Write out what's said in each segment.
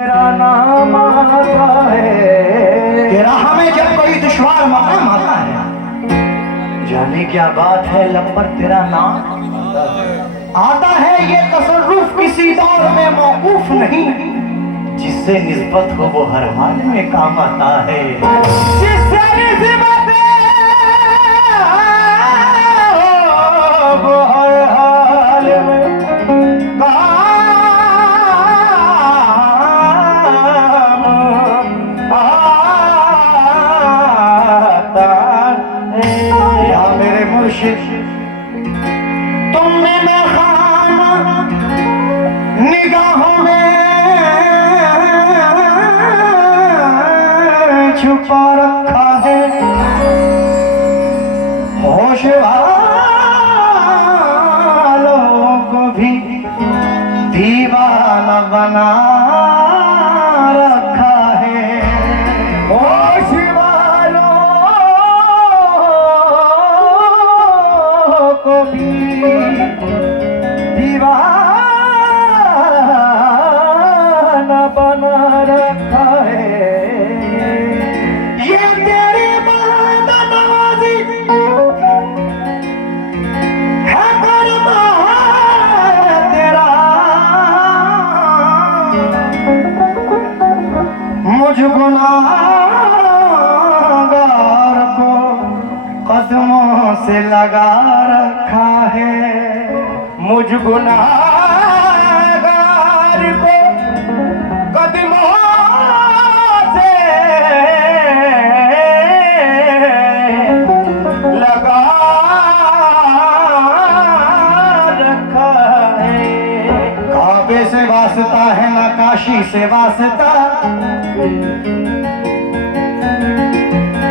तेरा नाम आता है, तेरा हमें जब कोई दुश्वार मकाम आता है, जाने क्या बात है लब पर तेरा नाम आता है। ये तसर्रुफ किसी दौर में मौकूफ नहीं, जिससे निस्बत हो वो हर हाल में काम आता है। जिससे निस्बत हो वो हर हाल में तुम में मैं खाना निगाहों में छुपा रखा है, होश वालों को भी दीवाना बना रखा है। होश को भी दीवाना बना रखा है। ये तेरी बंदनवाज़ी है, कर्म है तेरा, मुझ गुनाहगार को कदमों से लगा रखा है। मुझ गुनाहगार को कदमों से लगा रखा है। काबे से वास्ता है ना काशी से वास्ता,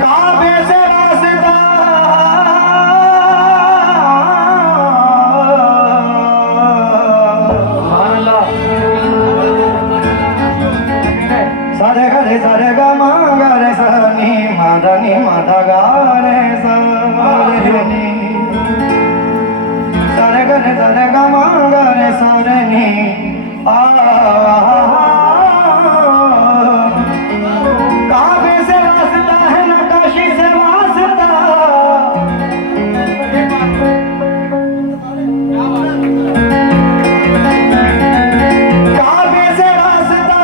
काबे से वास्ता सारे गरे सारे गा मा गा रे सा नी मा धा नी मा धा गा रे सा रे नी, सारे गरे सारे गा मा गा रे सा रे नी आ। काबे से वास्ता है ना काशी से वास्ता, काबे से वास्ता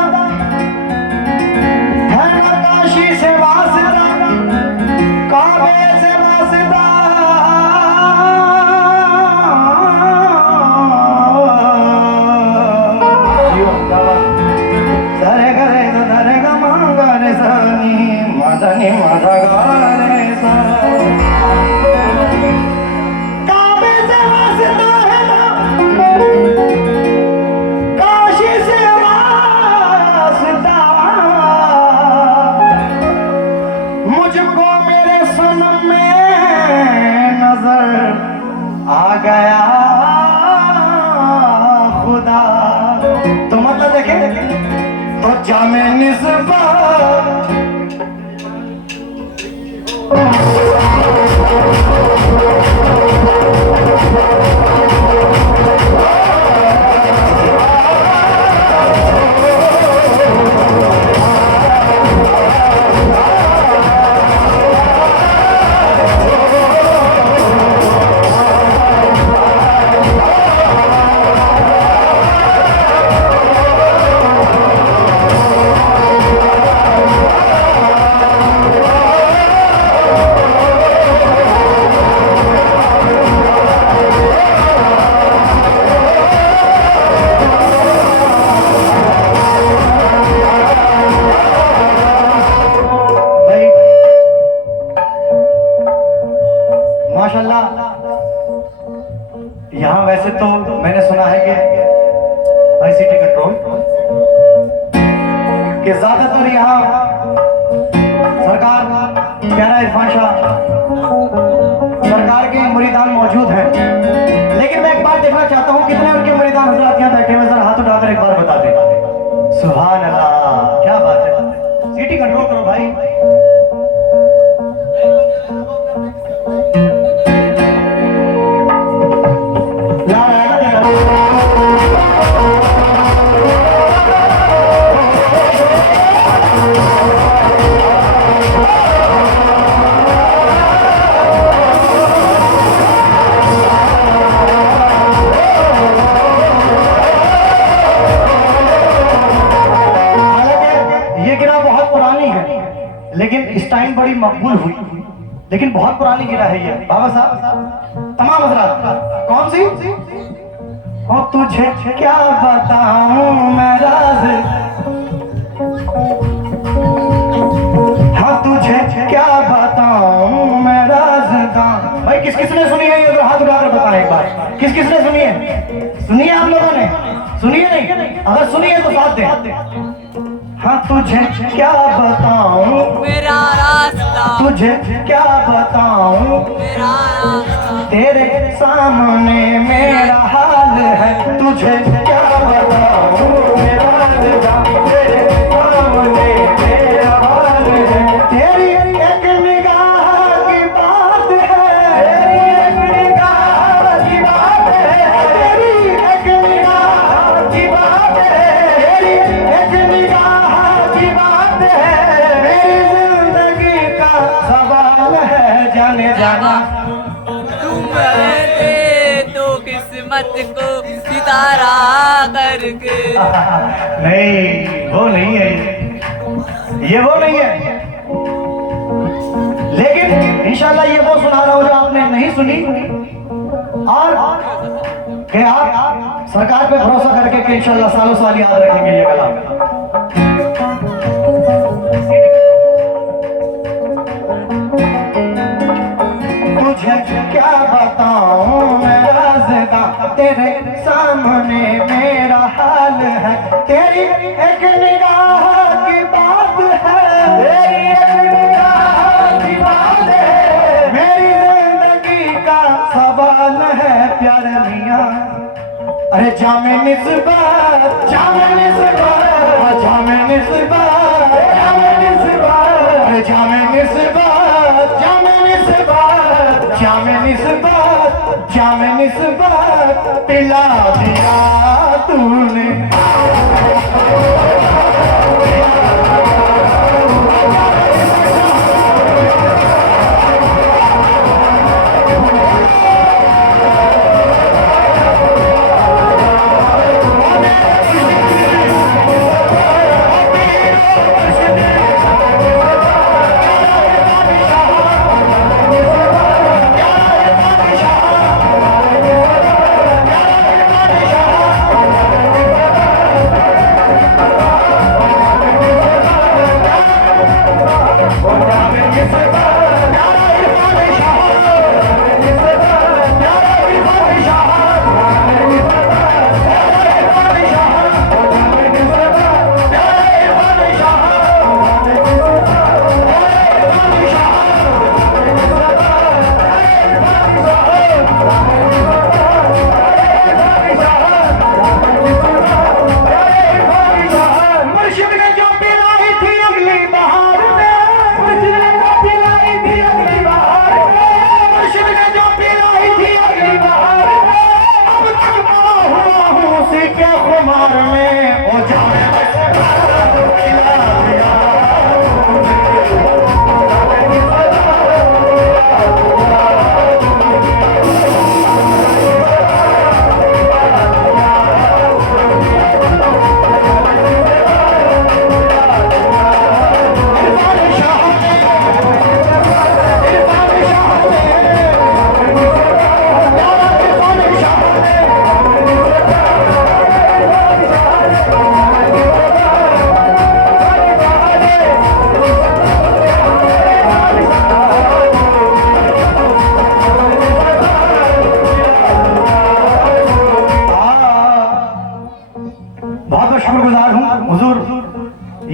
है ना काशी से वास्ता, काबे से वास्ता सारे गरे सारे गा मा गा रे सा नी मा धा नी मा धा गा रे सा। काबे से वास्ता है ना काशी से वास्ता, मुझको मेरे सनम में नजर आ गया खुदा। तो मतलब देखे तो जामे निस्बत माशाल्लाह। यहाँ वैसे तो मैंने सुना है कि ICT कंट्रोल कि ज्यादातर यहाँ सरकार प्यारा इरफान शाह सरकार के मुरीदान मौजूद हैं, लेकिन मैं एक बात देखना चाहता हूँ कितने उनके मुरीदान हजरात यहाँ बैठे हुए, जरा हाथ उठाकर एक बार बता दें। सुभान अल्लाह, क्या बात है। सिटी कंट्रोल करो भाई। लेकिन इस टाइम बड़ी मकबूल हुई, लेकिन बहुत पुरानी गिरा है ये बाबा साहब। तमाम हजरात कौन सी ओ तुझे क्या बताऊं मैं राज, हाँ तुझे क्या बताऊं मैं राज़दां। भाई किस किसने सुनी है ये तो हाथ उठाकर बताएं एक बार, किस किसने सुनी है? सुनिए आप लोगों ने, सुनिए नहीं? अगर सुनिए तो साथ दें। हाँ तुझे क्या बताऊं मेरा रास्ता, तुझे क्या बताऊं मेरा रास्ता, तेरे सामने मेरा हाल है। तुझे क्या बताऊं मेरा रास्ता, तेरे सामने मेरा हाल है। तेरी एक निगाह की बात है, तेरी एक निगाह की बात है, तेरी एक निगाह की बात है, तेरी एक निगाह की बात है। मेरी जिंदगी का सवाल है जाने जाना। तुम दे दो किस्मत को सितारा करके। नहीं वो नहीं है, ये वो नहीं है, लेकिन इंशाल्लाह ये वो सुना रहा हूं जो आपने नहीं सुनी। और कि आप सरकार पे भरोसा करके कि इंशाल्लाह सालों साल याद रखेंगे ये कलाम। तुझे क्या बताऊं मैं राज़दां, तेरे सामने मेरा हाल है। तेरी एक निगाह की बात है, तेरी एक निगाह की बात है। मेरी जिंदगी का सवाल है प्यारे मियां। अरे जामे निस्बत, जामे निस्बत, जामे निस्बत, जामे निस्बत, अरे जामे निस्बत, जामे निस्बत, जामे निस्बत, जामे निस्बत पिला दिया तूने।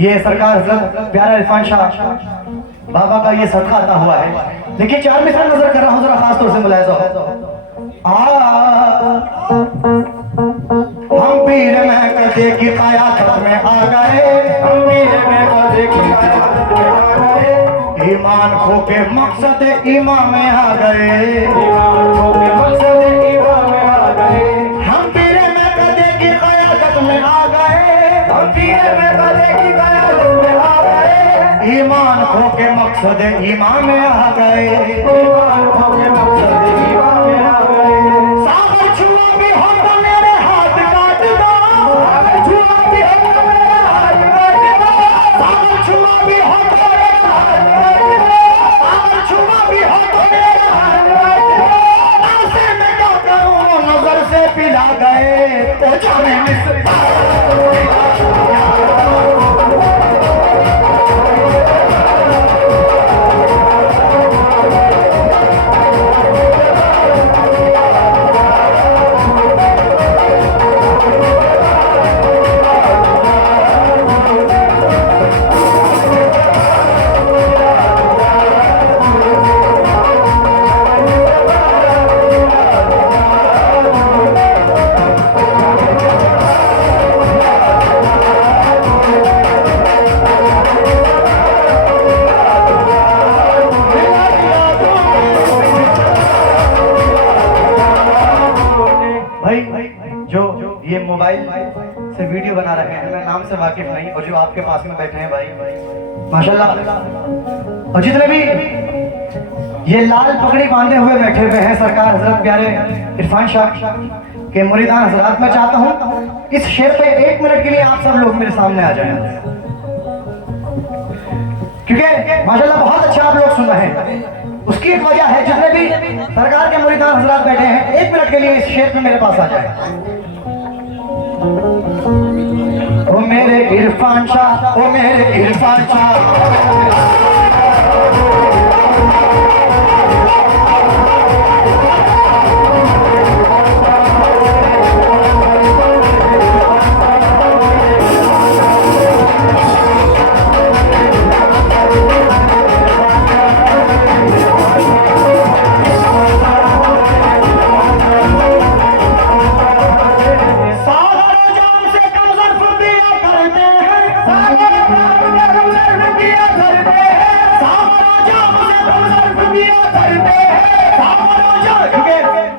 ये सरकार हजरत प्यारा इरफान शाह बाबा का ये सदका अता हुआ है। लेकिन चार मिसाल नजर कर रहा हूँ, जरा खास तौर से मुलाहिजा हो। हम पीर में कदे की कयादत में आ गए, हम पीर में कदे की कयादत में आ गए। ईमान खो के मकसद ईमान में आ गए, ईमान खो के मकसद ईमान में आ गए। हम पीर में कदे की कयादत में आ गए, हम पीर में कदे की कयादत में आ गए। ईमान खो के मकसद ईमान में आ गए, ईमान खो के मकसद ईमान में आ गए। सागर छुआ भी हो तो मेरे हाथ काट दो, सागर छुआ भी हो तो मेरे हाथ काट दो, सागर छुआ भी हो तो मेरे हाथ वीडियो बना रहे हैं, मैं नाम से वाकिफ नहीं, और जो आपके पास में बैठे हैं भाई माशाल्लाह, और जितने भी ये लाल पगड़ी बांधे हुए बैठे हुए हैं सरकार हजरत प्यारे इरफान शाह के मुरीदान हजरात, मैं चाहता हूँ इस शेर पे 1 मिनट के लिए आप सब लोग मेरे सामने आ जाएं, क्योंकि माशाल्लाह बहुत अच्छा आप लोग सुन रहे हैं। उसकी एक वजह है, जितने भी सरकार के मुरीदान हजरात बैठे हैं 1 मिनट के लिए इस शेर पे मेरे पास आ जाए। ओ मेरे इरफान शाह, ओ मेरे इरफान शाह,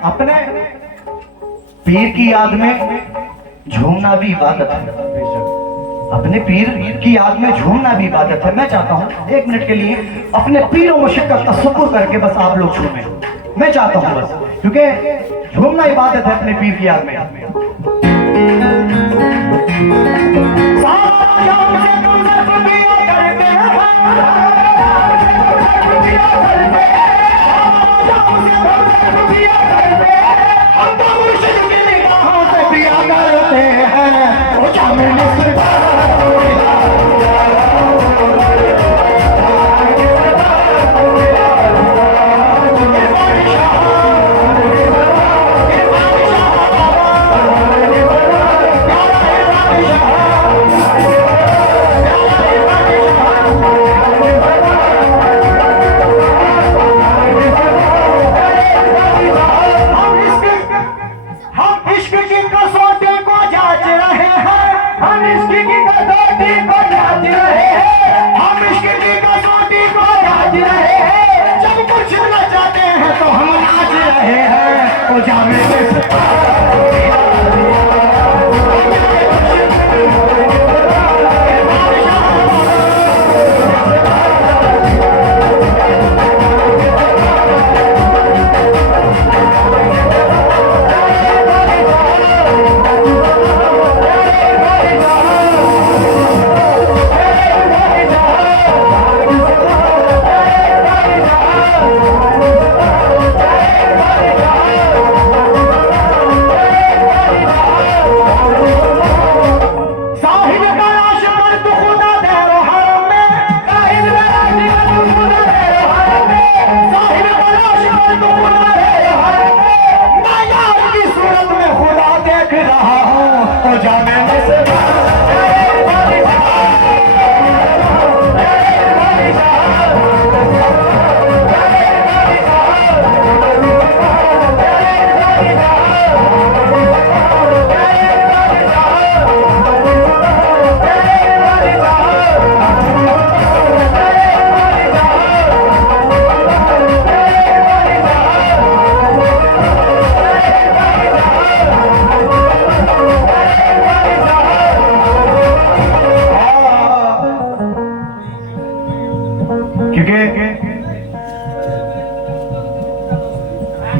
अपने पीर की याद में झूमना भी इबादत है, अपने पीर की याद में झूमना भी इबादत है। मैं चाहता हूँ 1 मिनट के लिए अपने पीर और मुर्शिद का तसव्वुर करके बस आप लोग झूमें, मैं चाहता हूँ बस, क्योंकि झूमना इबादत है अपने पीर की याद में।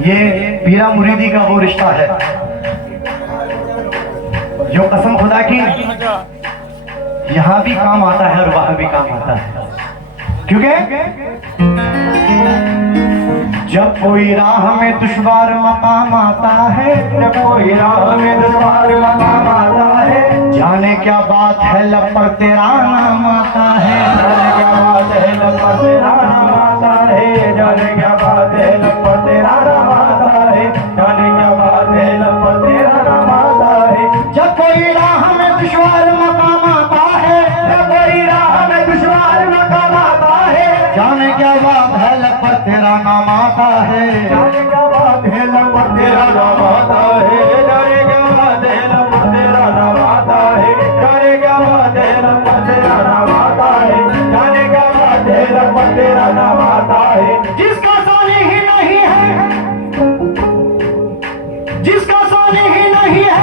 ये पीरा मुरीदी का वो रिश्ता है जो कसम खुदा की यहाँ भी काम आता है और वहां भी काम आता है, क्योंकि जब कोई राह में दुश्वार मकाम आता है, जब कोई राह में दुश्वार मकाम आता है, जाने क्या बात है लब पर तेरा नाम आता है, जाने क्या बात है लब पर तेरा नाम आता है, जाने क्या बात है लब पर तेरा नाम आता है, जाने क्या बात है लब पर तेरा नाम आता है। जब कोई राह में दुश्वार मकाम आता है, जब कोई राह में दुश्वार मकाम आता है, जाने क्या बात है लब पर तेरा नाम आता है, जाने क्या बात है लब पर तेरा नाम आता है, जाने क्या बात है लब पर तेरा नाम आता है, जाने क्या बात है लब पर तेरा नाम आता है, जाने क्या बात है लब पर तेरा नाम आता है। जिसका सानी ही नहीं है, जिसका सानी ही नहीं है,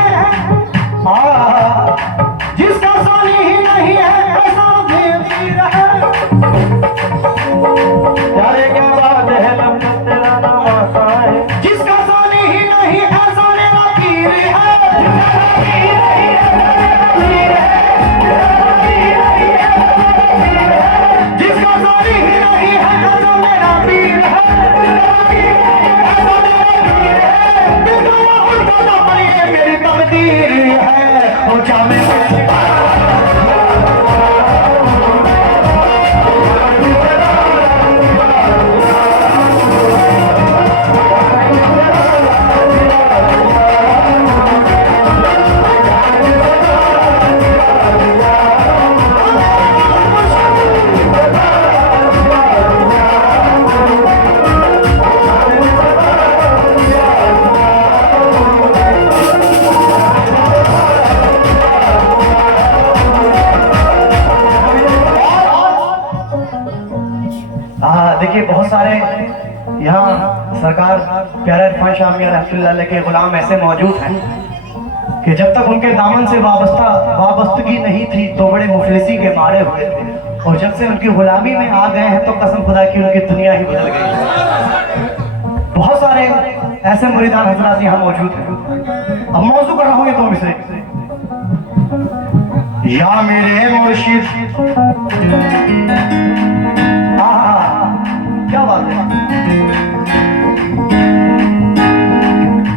देखिए बहुत सारे यहाँ सरकार प्यारे इरफान शाह मियां रहमतुल्लाह के गुलाम ऐसे मौजूद हैं कि जब तक उनके दामन से वाबस्तगी नहीं थी तो बड़े मुफलिसी के मारे हुए थे, और जब से उनकी गुलामी में आ गए हैं तो कसम खुदा की उनकी दुनिया ही बदल गई। बहुत सारे ऐसे मुरीदान हजरात यहाँ मौजूद हैं। अब मौजू कर रहा हूँ ये दो मिसरे। या मेरे मुर्शिद, क्या बात है,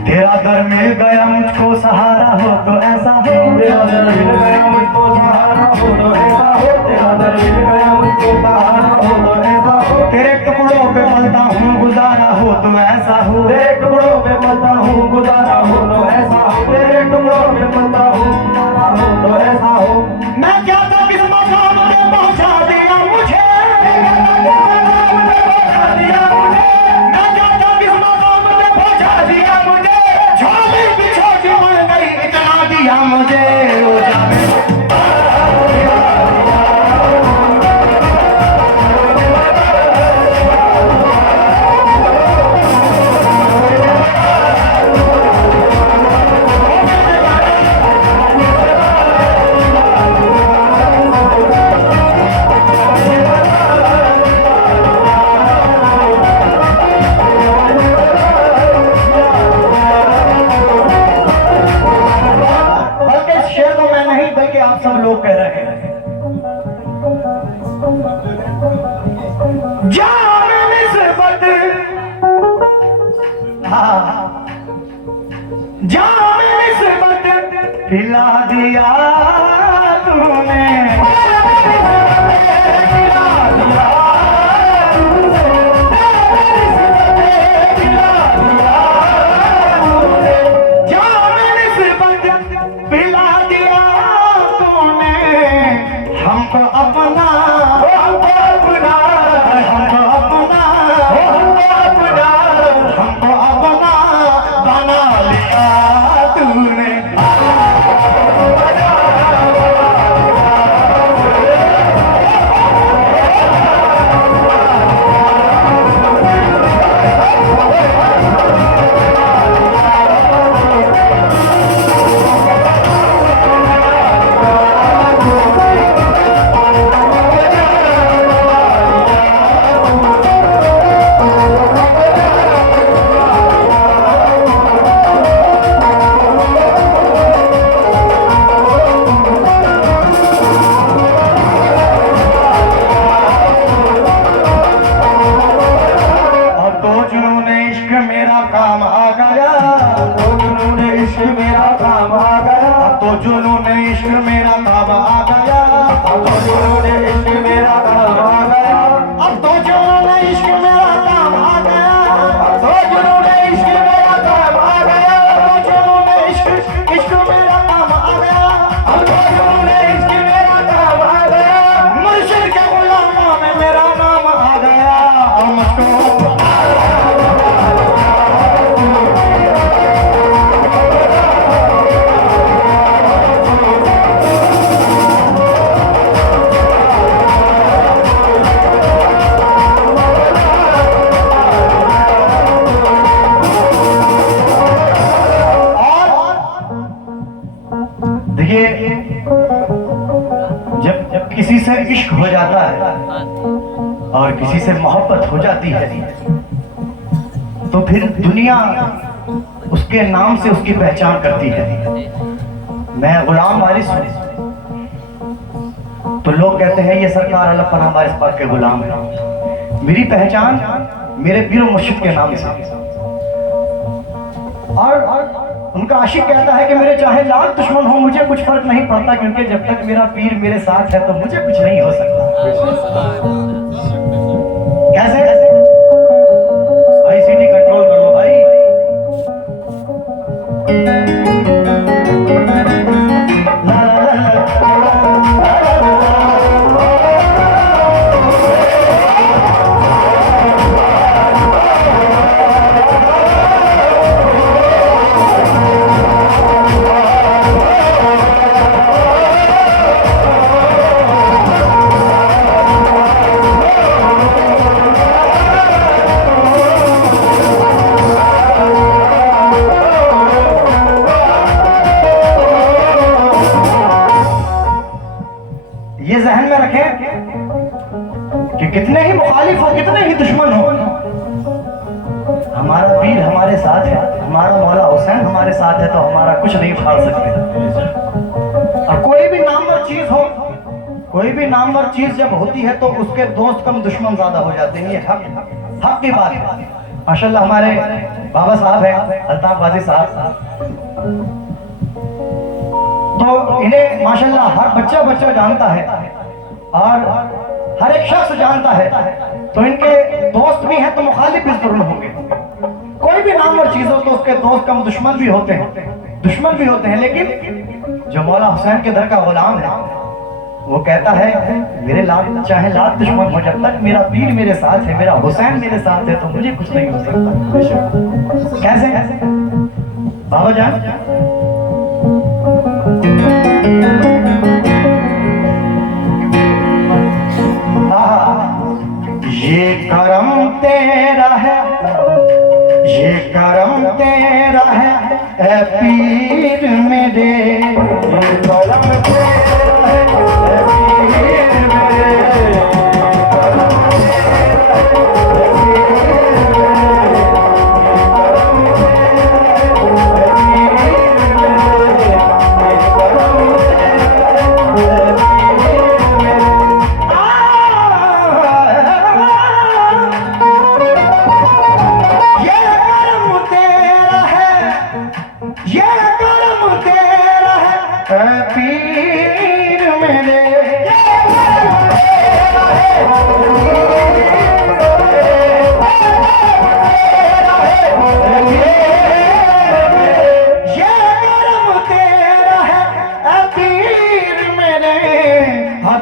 तेरा दर मिल गया मुझको सहारा हो तो ऐसा हो, तेरा दर मिल गया मुझको सहारा हो तो ऐसा हो, तेरा दर मिल गया मुझको सहारा हो तो ऐसा हो, तेरे टुकड़ों पे मलता हूँ गुजारा हो तो ऐसा हो, तेरे टुकड़ों पे मलता हूँ गुजारा हो तो ऐसा हो, तेरे टुकड़ों पे मलता हूँ गुजारा हो तो ऐसा हो। मैं क्या था किस मकाम पे पहुँचा दिया मुझे, मुझे आप सब लोग कह रहे हैं जाने निस्बत, जाने निस्बत पिला दिया तूने, हमको अपना हमको अपना हमको अपना हमको अपना बना लिया तूने। तो जुनून इश्क मेरा काम आ गया, तो जुनून इश्क मेरा काम आ गया, अब तो जुनून इश्क मेरा काम आ गया, तो जुनून इश्क मेरा काम आ गया, तो जुनून इश्क मेरा काम आ गया, अब तो जुनून इश्क मेरा काम आ गया, मुर्शिद के गुलामों में मेरा नाम आ गया, और मुझको जब किसी से इश्क हो जाता है और किसी से मोहब्बत हो जाती है तो फिर दुनिया उसके नाम से उसकी पहचान करती है। मैं गुलाम वारिस हूं तो लोग कहते हैं ये सरकार अल्लाह पनाह वारिस पाक के गुलाम है। मेरी पहचान मेरे पीर मुर्शिद के नाम से, और उनका आशिक कहता है कि मेरे चाहे लाख दुश्मन हो मुझे कुछ फर्क नहीं पड़ता, क्योंकि जब तक मेरा पीर मेरे साथ है तो मुझे कुछ नहीं हो सकता। कैसे भाई, सीटी कंट्रोल करो भाई। में रखें कि कितने ही मुखालिफ हो, कितने ही दुश्मन हो, हमारा पीर हमारे साथ है, हमारा मौला हुसैन हमारे साथ है, तो हमारा कुछ नहीं उखाड़ सकते। और कोई भी नामवर चीज हो, कोई भी नामवर चीज जब होती है तो उसके दोस्त कम दुश्मन ज्यादा हो जाते हैं। ये हक की बात है। माशाल्लाह हमारे बाबा साहब हैं अल्ताफ गाजी साहब, तो इन्हें माशाल्लाह हर बच्चा जानता है और हर एक शख्स जानता है, तो इनके दोस्त भी हैं तो मुखालिफ भी जरूर होंगे। कोई भी नामवर चीज हो तो उसके दोस्त कम दुश्मन भी होते हैं, लेकिन जो मौला हुसैन के दर का गुलाम है वो कहता है मेरे चाहे लाख दुश्मन हो, जब तक मेरा पीर मेरे साथ है, मेरा हुसैन मेरे साथ है, तो मुझे कुछ नहीं हो सकता। कैसे बाबा जान? ये करम तेरा है, ये करम तेरा है ऐ पीर मेरे, ये करम तेरा है ऐ पीर मेरे, करम तेरा है ऐ पीर मेरे, करम तेरा है ऐ पीर मेरे, करम तेरा पीर मेरे,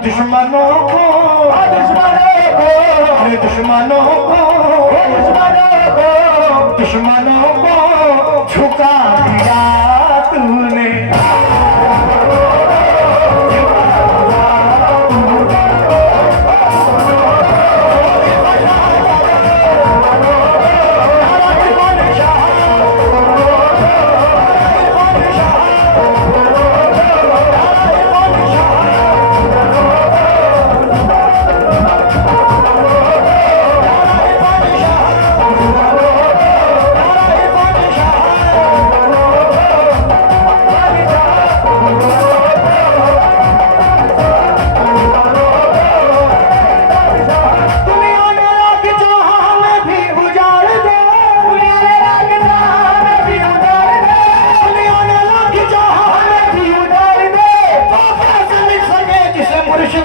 दुश्मनों को झुका दिया तूने।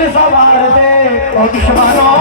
सवार दे और दुश्मनों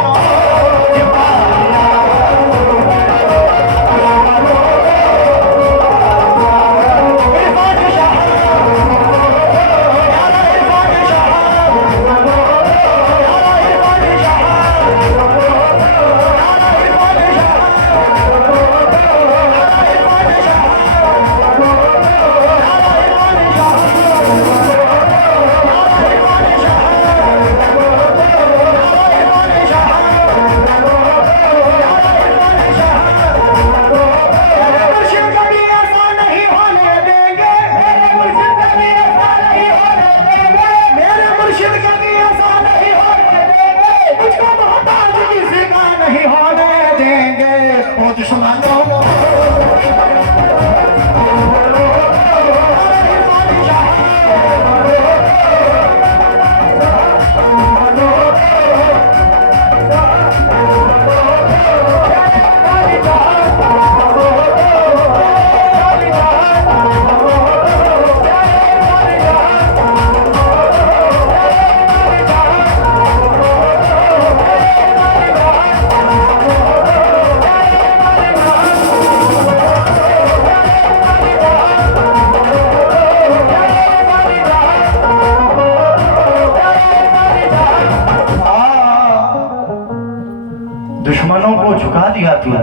दुश्मनों को झुका दिया तूने,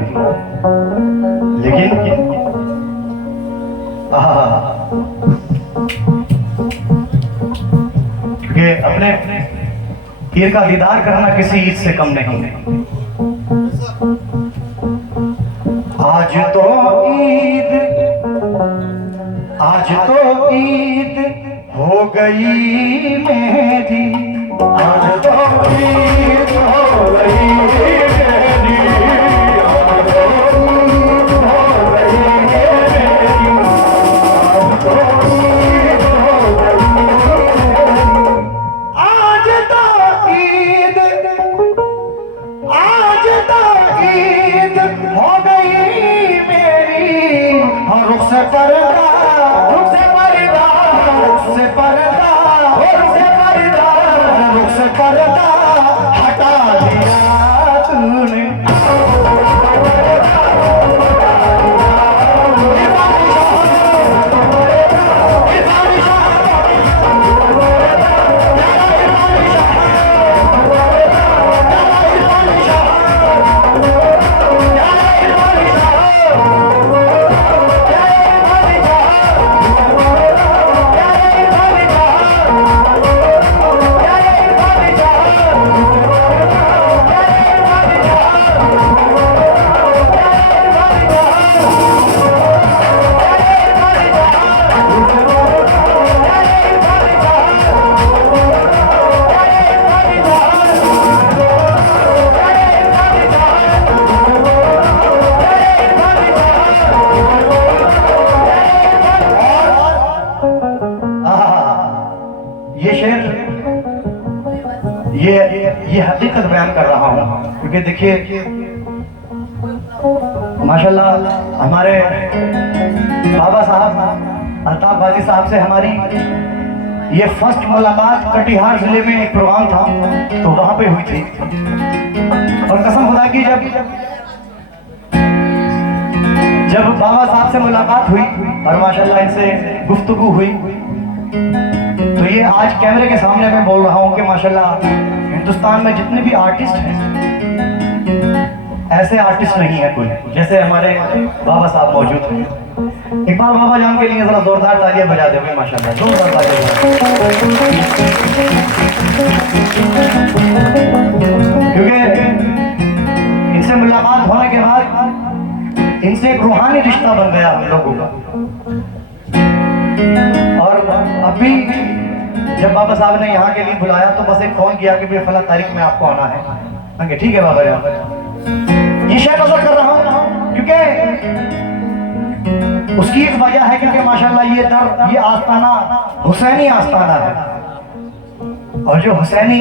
लेकिन क्योंकि अपने पीर का दीदार करना किसी ईद से कम नहीं है। आज तो ईद हो गई मेरी, आज तो ईद हो रही मेरी, आज तो ईद हो रही मेरी, आज तो ईद हो रही मेरी। आज तो ईद, आज तो ईद हो गई मेरी, और रुख से पर्दा, रुख से पर्दा, रुख से पर्दा, रुख से पर्दा, रुख से पर्दा हटा दिया तूने। ये शेर, ये हकीकत बयान कर रहा हूँ, क्योंकि देखिए माशाल्लाह हमारे बाबा साहब अल्ताफ बाजी साहब से हमारी ये फर्स्ट मुलाकात कटिहार जिले में एक प्रोग्राम था, तो वहां पे हुई थी। और कसम खुदा की जब बाबा साहब से मुलाकात हुई और माशाल्लाह इनसे गुफ्तगू हुई, तो ये आज कैमरे के सामने मैं बोल रहा हूँ कि माशाल्लाह हिंदुस्तान में जितने भी आर्टिस्ट हैं, ऐसे आर्टिस्ट नहीं है कोई जैसे हमारे बाबा साहब मौजूद हैं। एक बार बाबा जान के लिए जरा जोरदार तालियां बजा दोगे? माशाल्लाह जोरदार तालियां। क्योंकि इनसे मुलाकात होने के बाद इनसे एक रूहानी रिश्ता बन गया हम लोगों का। और अभी जब बाबा साहब ने यहाँ के लिए बुलाया तो बस एक फोन किया कि भाई फला तारीख में आपको आना है। ठीक है बाबा जान, ये शेर नजर कर रहा हूँ क्योंकि उसकी एक वजह है, क्योंकि माशाल्लाह ये दर, ये आस्ताना हुसैनी आस्ताना है। और जो हुसैनी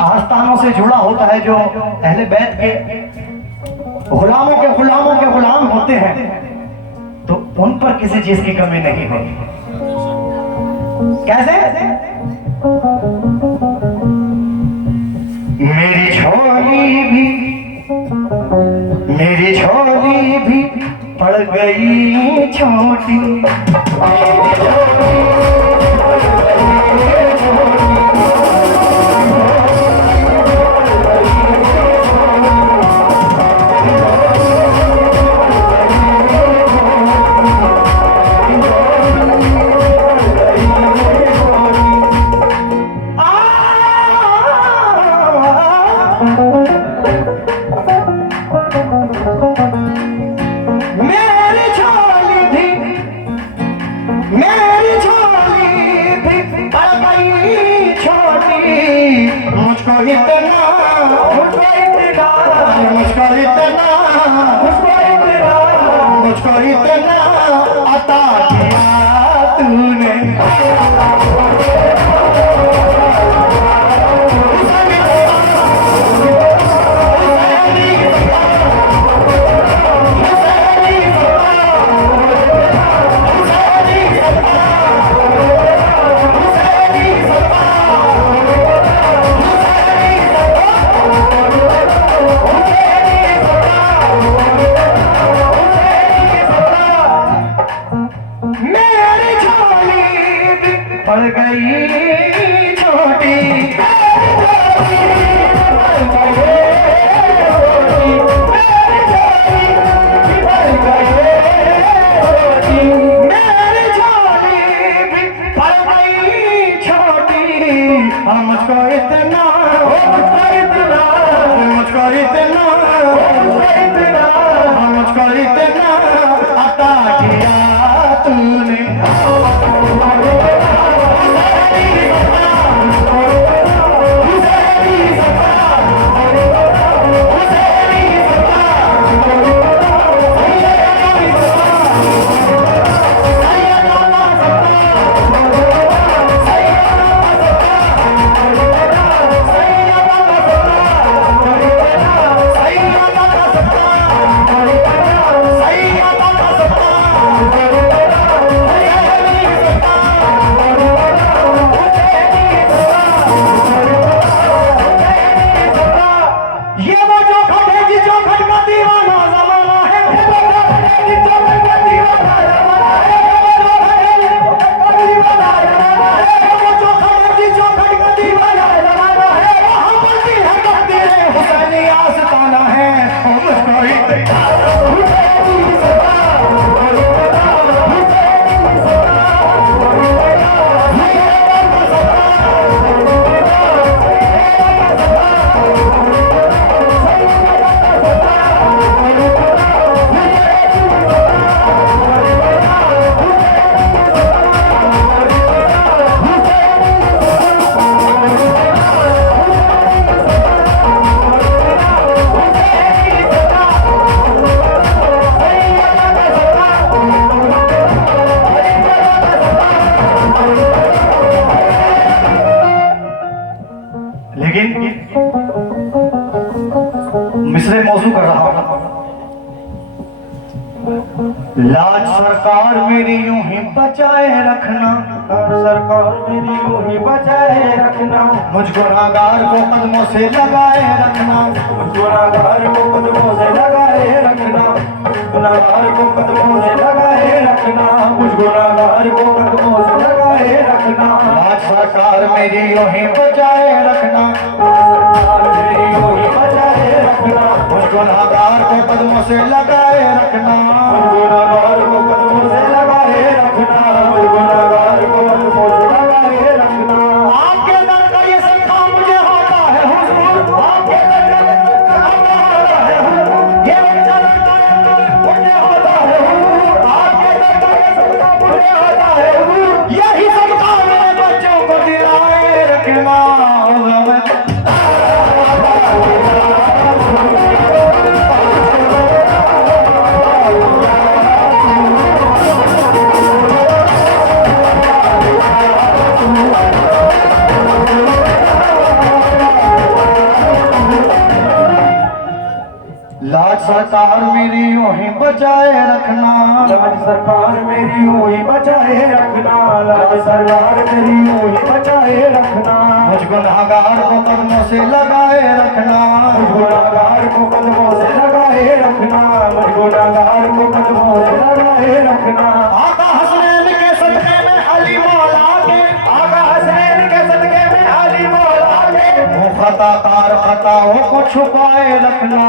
आस्तानों से जुड़ा होता है, जो अहले बैत के गुलामों के गुलाम होते हैं, तो उन पर किसी चीज की कमी नहीं होती। कैसे? मेरी झोली भी पड़ गई छोटी, मुझको इतना अता किया तूने। पड़ गई छोटी, मेरी झोली भी पड़ गई छोटी। मुझको इतना अता किया तूने। तीसरे मौजू कर रहा हूं। लाज सरकार मेरी यूं ही बचाए रखना, सरकार मेरी यूं ही बचाए रखना, मुझ गुनाहगार को कदमों से लगाए रखना, गुनाहगार को कदमों से लगाए रखना, गुनाहगार को कदमों से लगाए रखना, मुझ गुनाहगार को कदमों से लगाए रखना। लाज सरकार मेरी यूं ही बचाए रखना, सरकार मेरी यूं ही बचाए रखना, मुझ गुनाहगार को कदमों से लगाए रखना, गुनाहगार को कदमों से लगाए रखना, गुनाहगार को कदमों से लगाए रखना। आपके दर का ये सदका मुझे होता है हुजूर, आपके दर का ये सदका होता है हुजूर, ये सदका मुझे होता है हुजूर, आपके दर का ये सदका मुझे होता है हुजूर, यही सदका मेरे बच्चों को दिलाए रखना। लाज सरकार मेरी यूं ही बचाए रखना, लाज सरकार मेरी यूं ही बचाए रखना, लाज सरकार मेरी यूं ही बचाए रखना, मुझ गुनाहगार को कदमों से लगाए रखना, मुझ गुनाहगार को कदमों से लगाए रखना, मुझ गुनाहगार को कदमों से लगाए रखना। आका हसनैन के सदके में अली मौला के, आका हसनैन के सदके में अली मौला के, वो खताकार खताओं को छुपाए रखना,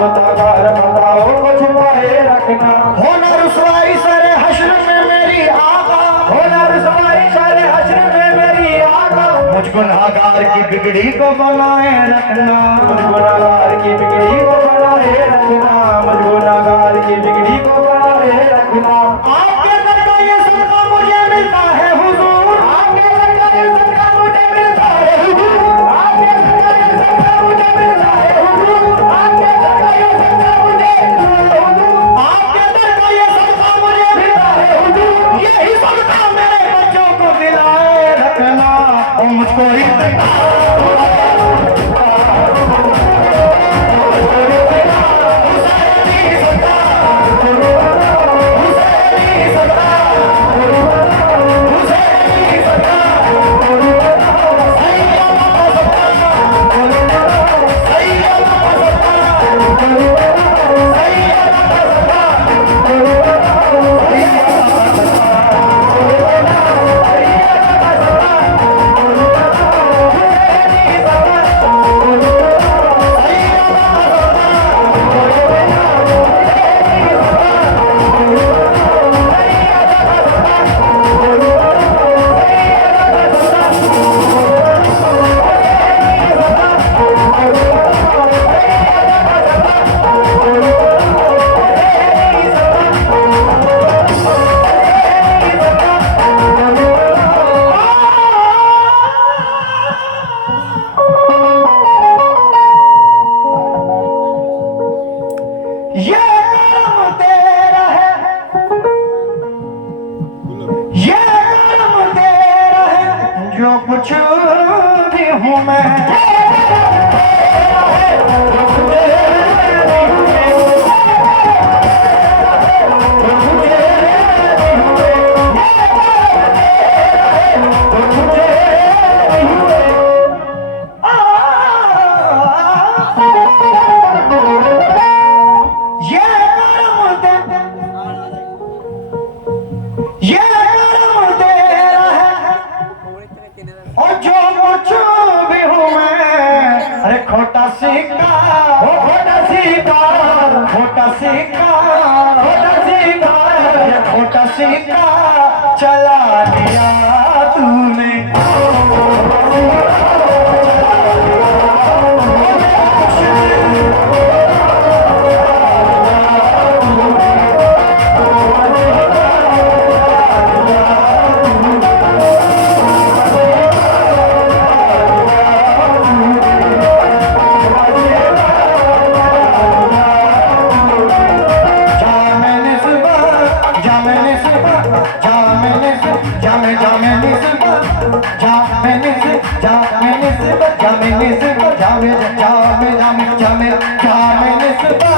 खताकार खताओं को छुपाए रखना, होना रुसवाई सरे हश्र में मेरी आका, होना रुसवाई सारे हश्र में मेरी आका, मुझ गुनाहगार की बिगड़ी को बनाए रखना, मुझ गुनाहगार की बिगड़ी को बनाए रखना, मुझ गुनाहगार की बिगड़ी को बनाए रखना। आपके दर का ये सदका मुझे मिलता है हुजूर, आपके दर का ये सदका मुझे मिलता है हुजूर, आपके दर का ये सदका मुझे मिलता है हुजूर, आपके दर का ये सदका मुझे मिलता है हुजूर, आपके दर का ये सदका मुझे मिलता है हुजूर, यही सदका मेरे बच्चों को दिलाए रखना। और मुझको ये करम तेरा है, ये करम तेरा है, जो कुछ भी हूँ मैं, और जो कुछ भी हूँ मैं, अरे खोटा सिक्का, वो खोटा सिक्का, खोटा सिक्का, खोटा सिक्का, खोटा सिक्का चला लिया तूने। मेरा मीठा मेरा क्या मैं निस्बत